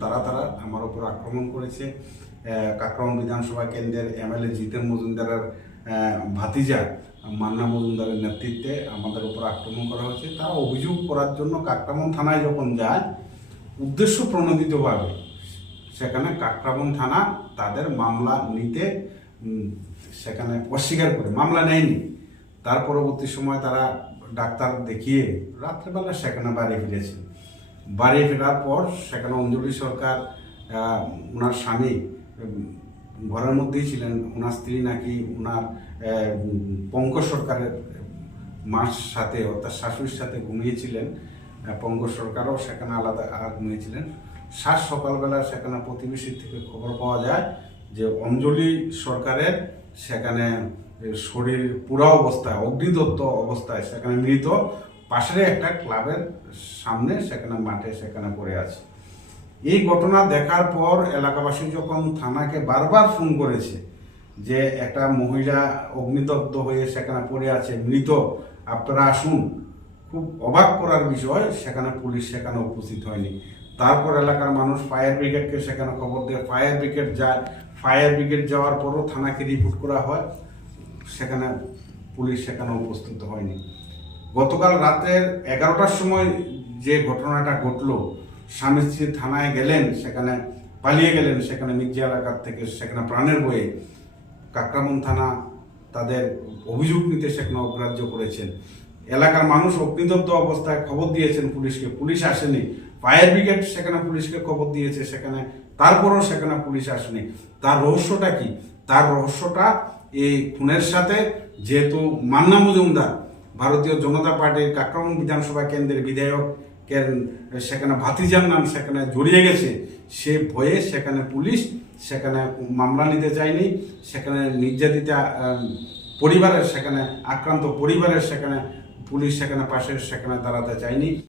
তারা তারা আমার উপর আক্রমণ করেছে। কাকরাউন বিধানসভা কেন্দ্রের এমএলএ জিতেন মজুমদারের ভাতিজা মান্না মজুমদারের নেতৃত্বে আমাদের উপর আক্রমণ করা হয়েছে। তারা অভিযোগ করার জন্য কাকরামন থানায় যখন যায়, উদ্দেশ্য প্রণোদিতভাবে সেখানে কাকরাবন থানা তাদের মামলা নিতে সেখানে অস্বীকার করে, মামলা নেয়নি। তার পরবর্তী সময় তারা ডাক্তার দেখিয়ে রাত্রেবেলা সেখানে বাড়ি ফিরেছে। বাড়ি ফেরার পর সেখানে অঞ্জলি সরকার ওনার স্বামী ঘরের মধ্যেই ছিলেন। ওনার স্ত্রী নাকি ওনার পঙ্কজ সরকারের মার সাথে, অর্থাৎ শাশুড়ির সাথে ঘুমিয়েছিলেন। পঙ্কজ সরকারও সেখানে আলাদা ঘুমিয়েছিলেন। সাত সকালবেলা সেখানে প্রতিবেশীর থেকে খবর পাওয়া যায় যে অঞ্জলি সরকারের সেখানে শরীর পুরা অবস্থায়, অগ্নিদত্ত অবস্থায় সেখানে মৃত পাশের একটা ক্লাবের সামনে, সেখানে মাঠে, সেখানে পড়ে আছে। এই ঘটনা দেখার পর এলাকাবাসী যখন থানাকে বারবার ফোন করেছে যে একটা মহিলা অগ্নিদগ্ধ হয়ে সেখানে পড়ে আছে, মৃত, আপনারা আসুন। খুব অবাক করার বিষয়, সেখানে পুলিশ সেখানে উপস্থিত হয়নি। তারপর এলাকার মানুষ ফায়ার ব্রিগেডকে সেখানে খবর দিয়ে ফায়ার ব্রিগেড যায়। ফায়ার ব্রিগেড যাওয়ার পরও থানাকে রিপোর্ট করা হয়। সেখানে পুলিশ সেখানে উপস্থিত হয়নি। গতকাল রাতের এগারোটার সময় যে ঘটনাটা ঘটলো, স্বামী স্ত্রী থানায় গেলেন, সেখানে পালিয়ে গেলেন, সেখানে মির্জা এলাকার থেকে সেখানে প্রাণের বয়ে কাকরামন থানা তাদের অভিযোগ নিতে সেখানে অগ্রাহ্য করেছেন। এলাকার মানুষ অগ্নিদগ্ধ অবস্থায় খবর দিয়েছেন পুলিশকে, পুলিশ আসেনি। ফায়ার ব্রিগেড সেখানে পুলিশকে খবর দিয়েছে, সেখানে তারপরও সেখানে পুলিশ আসেনি। তার রহস্যটা কি? তার রহস্যটা এই খুনের সাথে যেহেতু মান্না মজুমদার ভারতীয় জনতা পার্টির কাকরমন বিধানসভা কেন্দ্রের বিধায়ক সেখানে ভাতিজার নাম সেখানে জড়িয়ে গেছে, সে ভয়ে সেখানে পুলিশ সেখানে মামলা নিতে চায়নি, সেখানে নির্যাতিতা, পরিবারের সেখানে আক্রান্ত পরিবারের সেখানে পুলিশ সেখানে পাশে সেখানে দাঁড়াতে চায়নি।